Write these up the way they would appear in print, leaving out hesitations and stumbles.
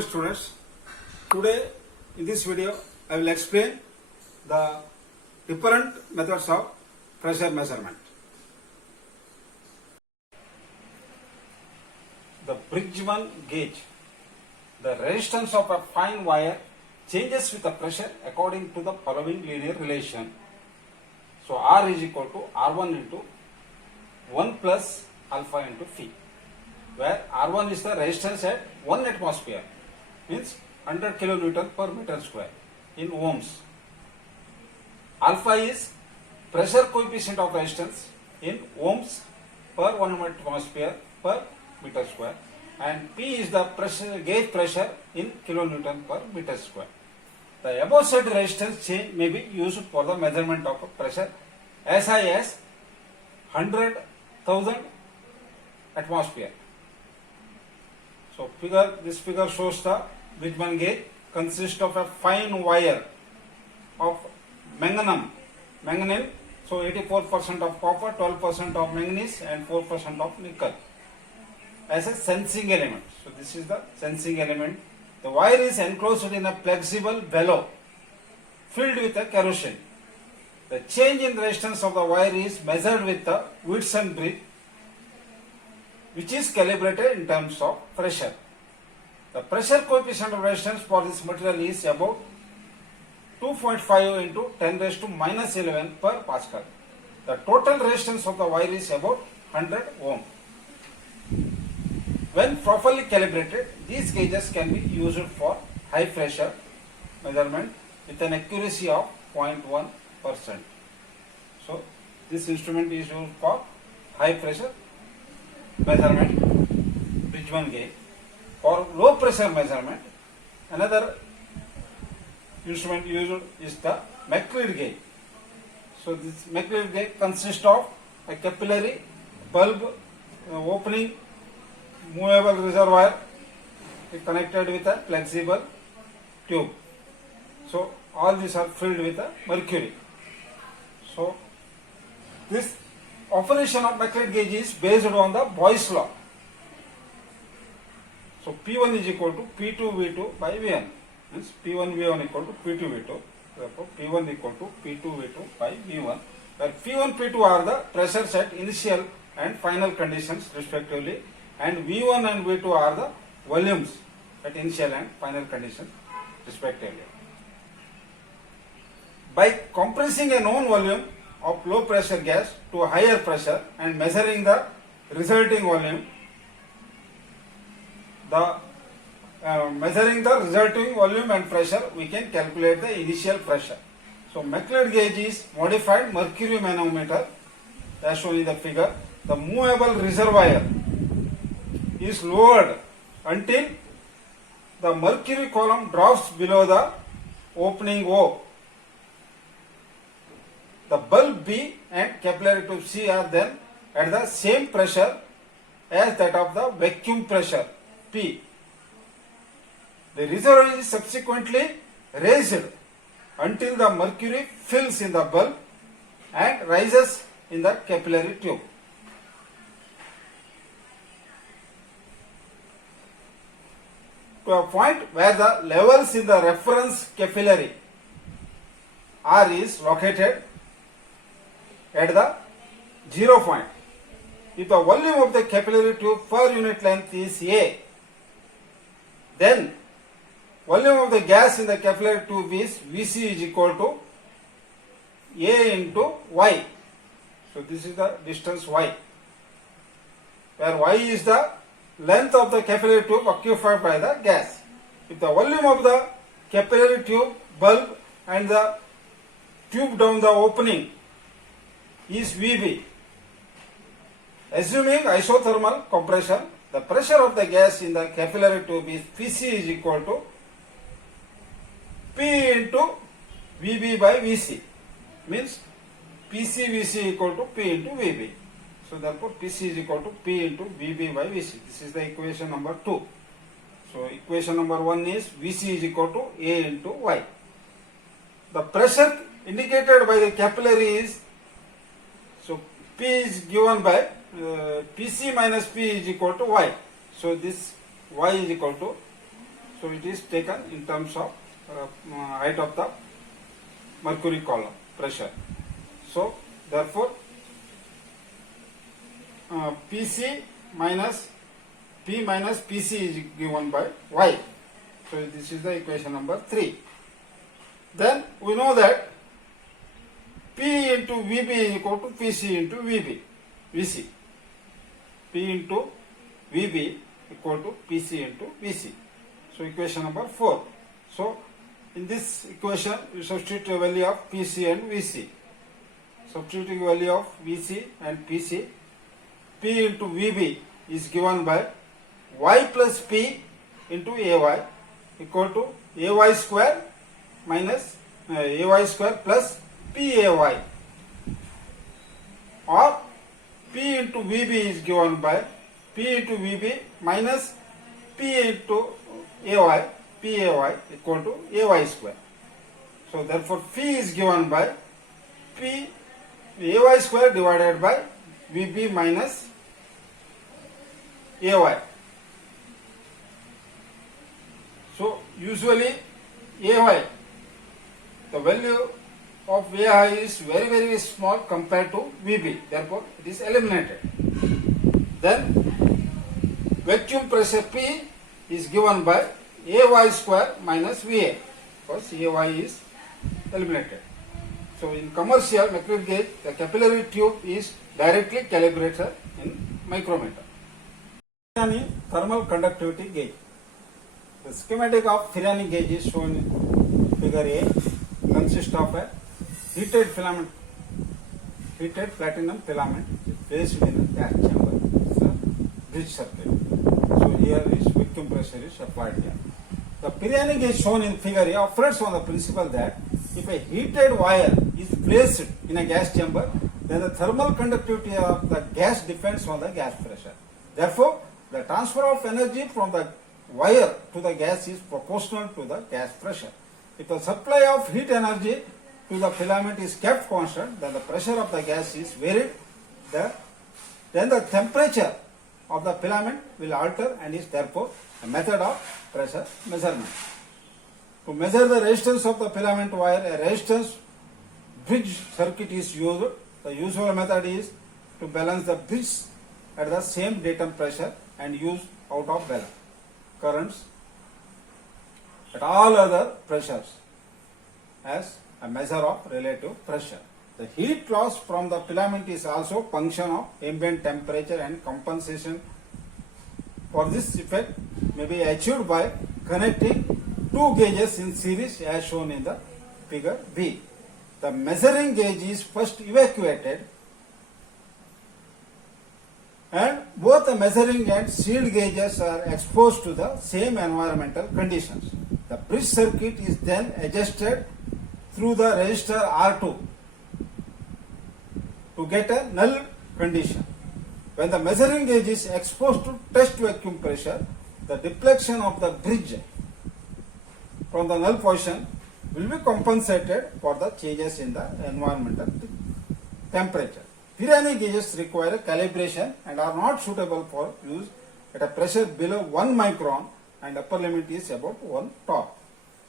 Students, today in this video I will explain the different methods of pressure measurement. The Bridgman gauge. The resistance of a fine wire changes with the pressure according to the following linear relation. So R is equal to R1 into 1 plus alpha into phi, where R1 is the resistance at 1 atmosphere, means 100 kilonewton per meter square in ohms. Alpha is pressure coefficient of resistance in ohms per 1 atmosphere per meter square, and P is the pressure, gauge pressure in kilonewton per meter square. The above said resistance change may be used for the measurement of pressure as high as 100,000 atmosphere. So this figure shows the Bridgman gauge consists of a fine wire of manganese, so 84% of copper, 12% of manganese and 4% of nickel as a sensing element. So this is the sensing element. The wire is enclosed in a flexible bellow filled with a kerosene. The change in resistance of the wire is measured with the Whitson bridge, which is calibrated in terms of pressure. The pressure coefficient of resistance for this material is about 2.5 into 10 raised to minus 11 per Pascal. The total resistance of the wire is about 100 ohm. When properly calibrated, these gauges can be used for high pressure measurement with an accuracy of 0.1%. So this instrument is used for high pressure measurement, Bridgman gauge. For low pressure measurement, another instrument used is the McLeod gauge. So this McLeod gauge consists of a capillary bulb opening, movable reservoir connected with a flexible tube. So all these are filled with a mercury. So this operation of McLeod gauge is based on the Boyle's law. So P1 is equal to P2V2 by V1. Means P1V1 equal to P2V2. Therefore P1 equal to P2V2 by V1. Where P1, P2 are the pressures at initial and final conditions respectively, and V1 and V2 are the volumes at initial and final conditions respectively. By compressing a known volume of low pressure gas to a higher pressure and measuring the resulting volume, measuring the resulting volume and pressure, we can calculate the initial pressure. So McLeod gauge is modified mercury manometer as shown in the figure. The movable reservoir is lowered until the mercury column drops below the opening O. The bulb B and capillary tube C are then at the same pressure as that of the vacuum pressure P. The reservoir is subsequently raised until the mercury fills in the bulb and rises in the capillary tube. To a point where the levels in the reference capillary R is located at the 0 point. If the volume of the capillary tube per unit length is A, then volume of the gas in the capillary tube is Vc is equal to A into Y. So this is the distance Y, where Y is the length of the capillary tube occupied by the gas. If the volume of the capillary tube, bulb and the tube down the opening is Vb, assuming isothermal compression, the pressure of the gas in the capillary tube is Pc is equal to P into Vb by Vc, means PCVC equal to P into Vb. So therefore Pc is equal to P into Vb by Vc. This is the equation number 2. So equation number 1 is Vc is equal to A into Y. The pressure indicated by the capillary is, so P is given by Pc minus P is equal to Y. So this Y is equal to, so So it is taken in terms of height of the mercury column pressure. So therefore PC minus P minus PC is given by Y. So this is the equation number 3. Then we know that P into VB is equal to PC into VC. P into VB equal to PC into VC. So equation number 4. So in this equation you substitute the value of PC and VC. Substituting value of VC and PC, P into VB is given by Y plus P into AY equal to AY square minus AY square plus PAY, or P into VB is given by P into VB minus P into AY, PAY equal to AY square. So therefore P is given by P AY square divided by VB minus AY. So usually AY, the value of AI is very small compared to VB, therefore it is eliminated. Then vacuum pressure P is given by AY square minus VA, because AY is eliminated. So in commercial mercury gauge, the capillary tube is directly calibrated in micrometer. Thermal conductivity gauge. The schematic of Firani gauge is shown in figure A. Consists of a heated platinum filament placed in a gas chamber. It's a bridge circuit. So here is vacuum pressure is applied here. The Pirani gauge shown in figure A operates on the principle that if a heated wire is placed in a gas chamber, then the thermal conductivity of the gas depends on the gas pressure. Therefore, the transfer of energy from the wire to the gas is proportional to the gas pressure. If the supply of heat energy to the filament is kept constant, then the pressure of the gas is varied, then the temperature of the filament will alter and is therefore a method of pressure measurement. To measure the resistance of the filament wire, a resistance bridge circuit is used. The usual method is to balance the bridge at the same datum pressure and use out of balance currents at all other pressures as a measure of relative pressure. The heat loss from the filament is also function of ambient temperature, and compensation for this effect may be achieved by connecting two gauges in series as shown in the figure B. The measuring gauge is first evacuated and both the measuring and sealed gauges are exposed to the same environmental conditions. The bridge circuit is then adjusted through the resistor R2 to get a null condition. When the measuring gauge is exposed to test vacuum pressure, the deflection of the bridge from the null position will be compensated for the changes in the environmental temperature. Pirani gauges require calibration and are not suitable for use at a pressure below 1 micron, and upper limit is about 1 torr.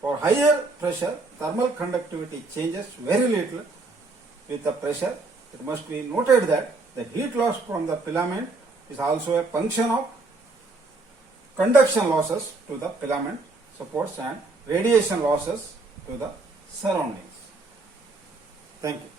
For higher pressure, thermal conductivity changes very little with the pressure. It must be noted that the heat loss from the filament is also a function of conduction losses to the filament supports and radiation losses to the surroundings. Thank you.